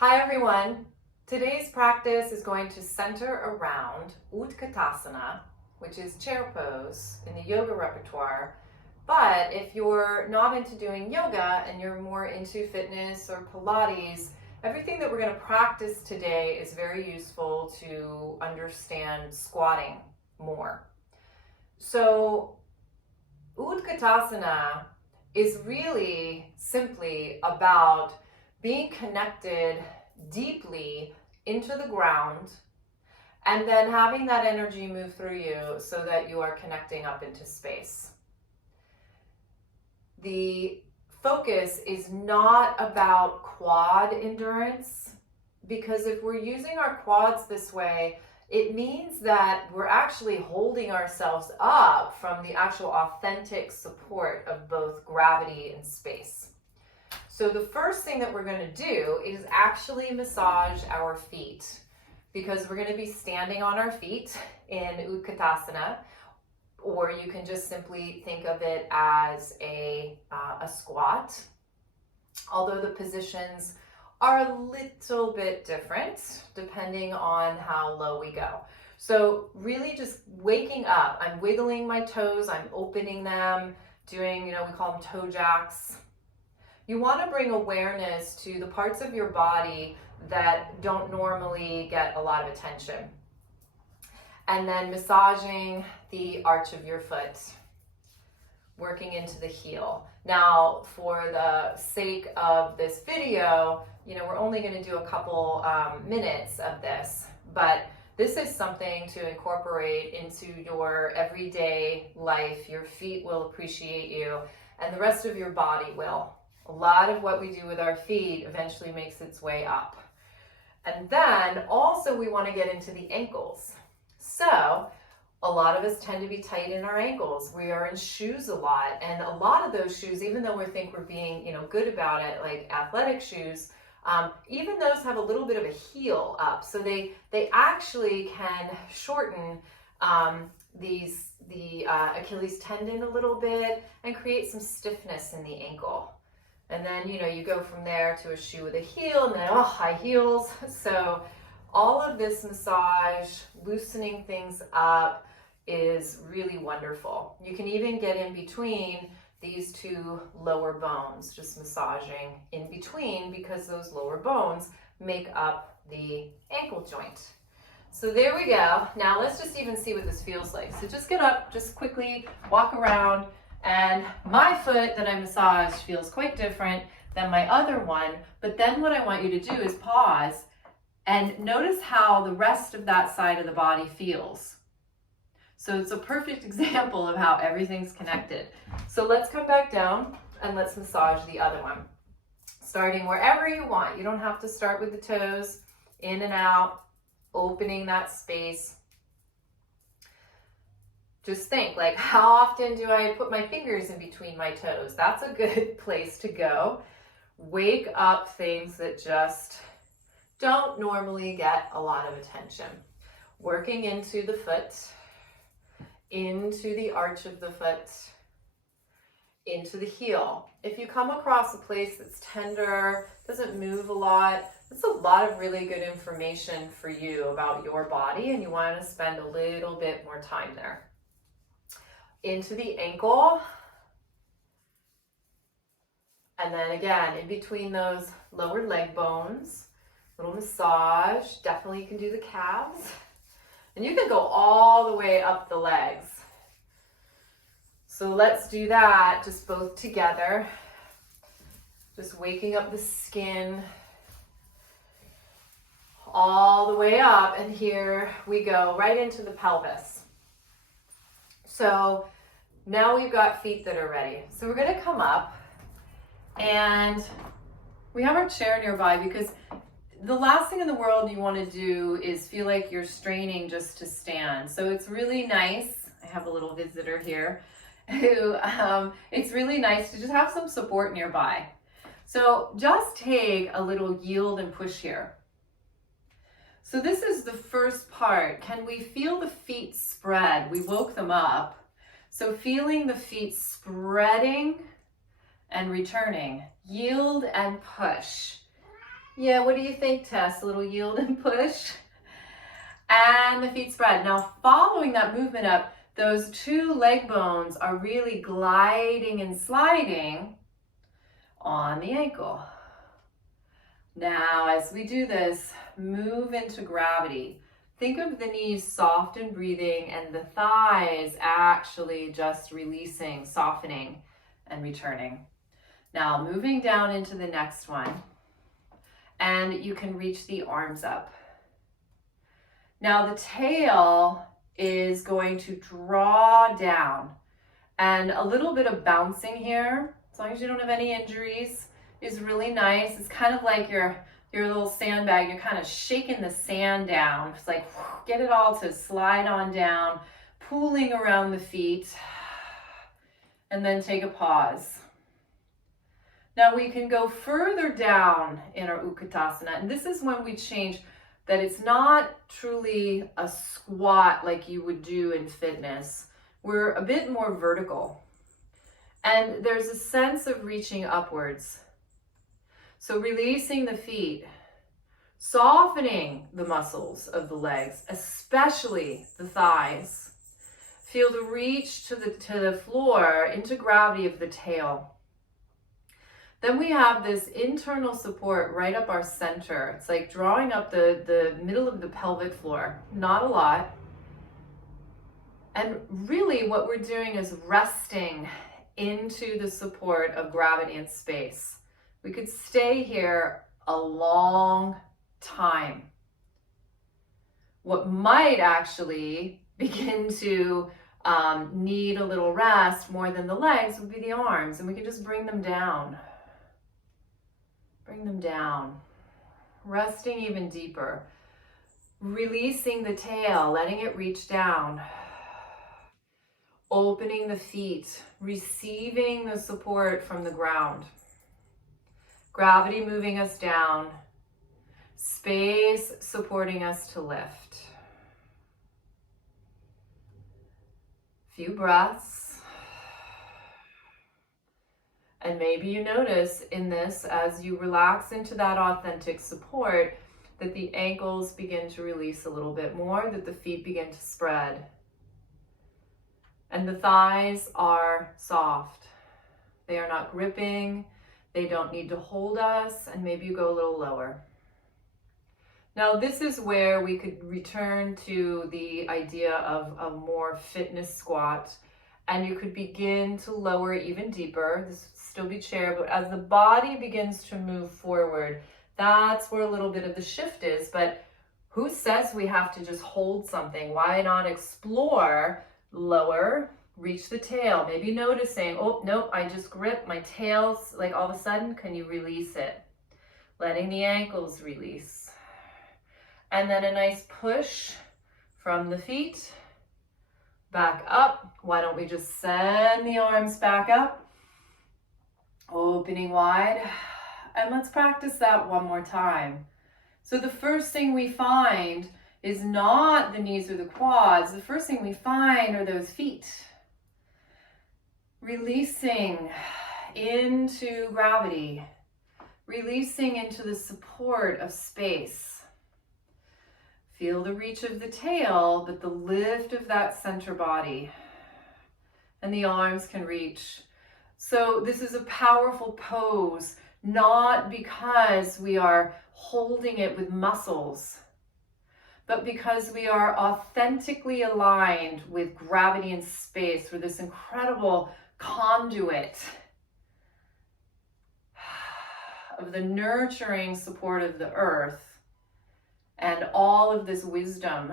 Hi everyone. Today's practice is going to center around Utkatasana, which is chair pose in the yoga repertoire. But if you're not into doing yoga and you're more into fitness or Pilates, everything that we're going to practice today is very useful to understand squatting more. So Utkatasana is really simply about being connected deeply into the ground and then having that energy move through you so that you are connecting up into space. The focus is not about quad endurance, because if we're using our quads this way, it means that we're actually holding ourselves up from the actual authentic support of both gravity and space. So the first thing that we're going to do is actually massage our feet, because we're going to be standing on our feet in Utkatasana, or you can just simply think of it as a squat, although the positions are a little bit different depending on how low we go. So really just waking up, I'm wiggling my toes, I'm opening them, doing, we call them toe jacks. You want to bring awareness to the parts of your body that don't normally get a lot of attention. And then massaging the arch of your foot, working into the heel. Now, for the sake of this video, we're only going to do a couple minutes of this, but this is something to incorporate into your everyday life. Your feet will appreciate you, and the rest of your body will. A lot of what we do with our feet eventually makes its way up. And then also we want to get into the ankles. So a lot of us tend to be tight in our ankles. We are in shoes a lot, and a lot of those shoes, even though we think we're being good about it, like athletic shoes, even those have a little bit of a heel up. So they actually can shorten the Achilles tendon a little bit and create some stiffness in the ankle. And then, you go from there to a shoe with a heel, and then, high heels. So all of this massage, loosening things up, is really wonderful. You can even get in between these two lower bones, just massaging in between, because those lower bones make up the ankle joint. So there we go. Now let's just even see what this feels like. So just get up, just quickly walk around. And my foot that I massaged feels quite different than my other one. But then what I want you to do is pause and notice how the rest of that side of the body feels. So it's a perfect example of how everything's connected. So let's come back down and let's massage the other one. Starting wherever you want. You don't have to start with the toes, in and out, opening that space. Just think, like, how often do I put my fingers in between my toes? That's a good place to go. Wake up things that just don't normally get a lot of attention. Working into the foot, into the arch of the foot, into the heel. If you come across a place that's tender, doesn't move a lot, that's a lot of really good information for you about your body, and you want to spend a little bit more time there. Into the ankle, and then again in between those lower leg bones, little massage. Definitely you can do the calves, and you can go all the way up the legs. So let's do that just both together, just waking up the skin all the way up, and here we go right into the pelvis. So now we've got feet that are ready. So we're going to come up, and we have our chair nearby, because the last thing in the world you want to do is feel like you're straining just to stand. So it's really nice. I have a little visitor here who it's really nice to just have some support nearby. So just take a little yield and push here. So this is the first part. Can we feel the feet spread? We woke them up. So feeling the feet spreading and returning. Yield and push. Yeah, what do you think, Tess? A little yield and push. And the feet spread. Now, following that movement up, those two leg bones are really gliding and sliding on the ankle. Now, as we do this, move into gravity. Think of the knees soft and breathing and the thighs actually just releasing, softening, and returning. Now, moving down into the next one, and you can reach the arms up. Now, the tail is going to draw down, and a little bit of bouncing here, as long as you don't have any injuries, is really nice. It's kind of like your little sandbag. You're kind of shaking the sand down. It's like, get it all to slide on down, pooling around the feet, and then take a pause. Now we can go further down in our Utkatasana, and this is when we change that it's not truly a squat like you would do in fitness. We're a bit more vertical, and there's a sense of reaching upwards. So releasing the feet, softening the muscles of the legs, especially the thighs. Feel the reach to the floor, into gravity of the tail. Then we have this internal support right up our center. It's like drawing up the middle of the pelvic floor, not a lot. And really what we're doing is resting into the support of gravity and space. We could stay here a long time. What might actually begin to need a little rest more than the legs would be the arms, and we can just bring them down. Bring them down. Resting even deeper. Releasing the tail, letting it reach down. Opening the feet, receiving the support from the ground. Gravity moving us down, space supporting us to lift. Few breaths. And maybe you notice in this, as you relax into that authentic support, that the ankles begin to release a little bit more, that the feet begin to spread. And the thighs are soft. They are not gripping. They don't need to hold us, and maybe you go a little lower. Now, this is where we could return to the idea of a more fitness squat, and you could begin to lower even deeper. This would still be chair, but as the body begins to move forward, that's where a little bit of the shift is. But who says we have to just hold something? Why not explore lower? Reach the tail, maybe noticing, oh, nope, I just grip my tails, like all of a sudden, can you release it? Letting the ankles release. And then a nice push from the feet, back up. Why don't we just send the arms back up? Opening wide. And let's practice that one more time. So the first thing we find is not the knees or the quads. The first thing we find are those feet. Releasing into gravity, releasing into the support of space. Feel the reach of the tail, but the lift of that center body. And the arms can reach. So this is a powerful pose, not because we are holding it with muscles, but because we are authentically aligned with gravity and space. We're this incredible conduit of the nurturing support of the earth and all of this wisdom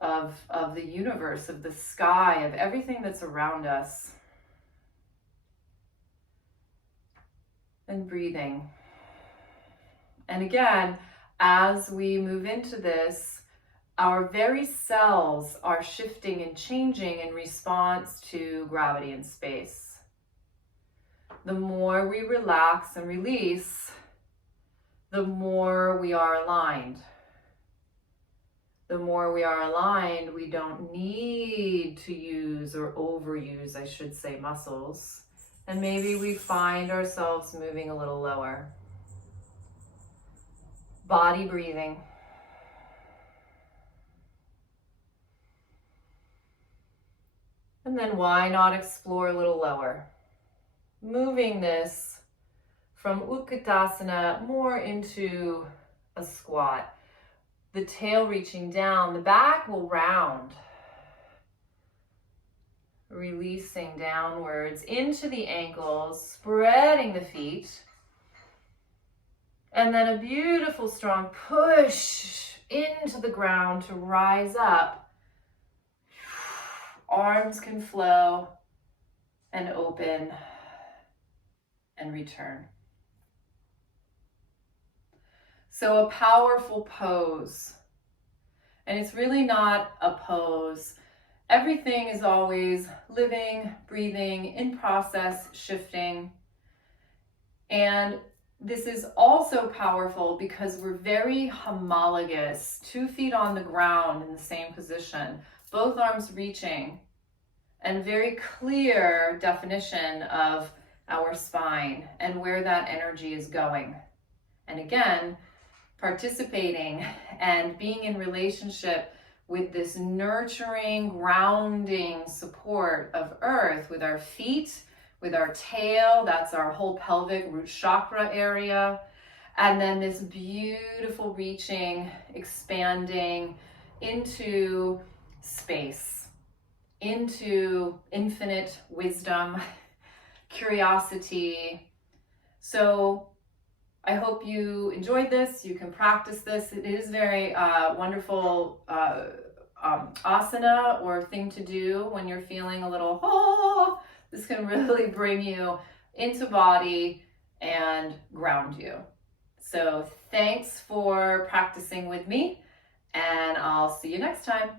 of the universe, of the sky, of everything that's around us. And breathing. And again, as we move into this, our very cells are shifting and changing in response to gravity and space. The more we relax and release, the more we are aligned. The more we are aligned, we don't need to use or overuse, I should say, muscles. And maybe we find ourselves moving a little lower. body breathing. And then why not explore a little lower? Moving this from Utkatasana more into a squat. The tail reaching down, the back will round. Releasing downwards into the ankles, spreading the feet. And then a beautiful strong push into the ground to rise up. Arms can flow and open and return. So a powerful pose. And it's really not a pose. Everything is always living, breathing, in process, shifting. And this is also powerful because we're very homologous, 2 feet on the ground in the same position, both arms reaching, and very clear definition of our spine and where that energy is going. And again, participating and being in relationship with this nurturing, grounding support of earth with our feet, with our tail, that's our whole pelvic root chakra area. And then this beautiful reaching, expanding into space, into infinite wisdom, curiosity. So I hope you enjoyed this. You can practice this. It is very wonderful asana or thing to do when you're feeling a little, oh, this can really bring you into body and ground you. So thanks for practicing with me, and I'll see you next time.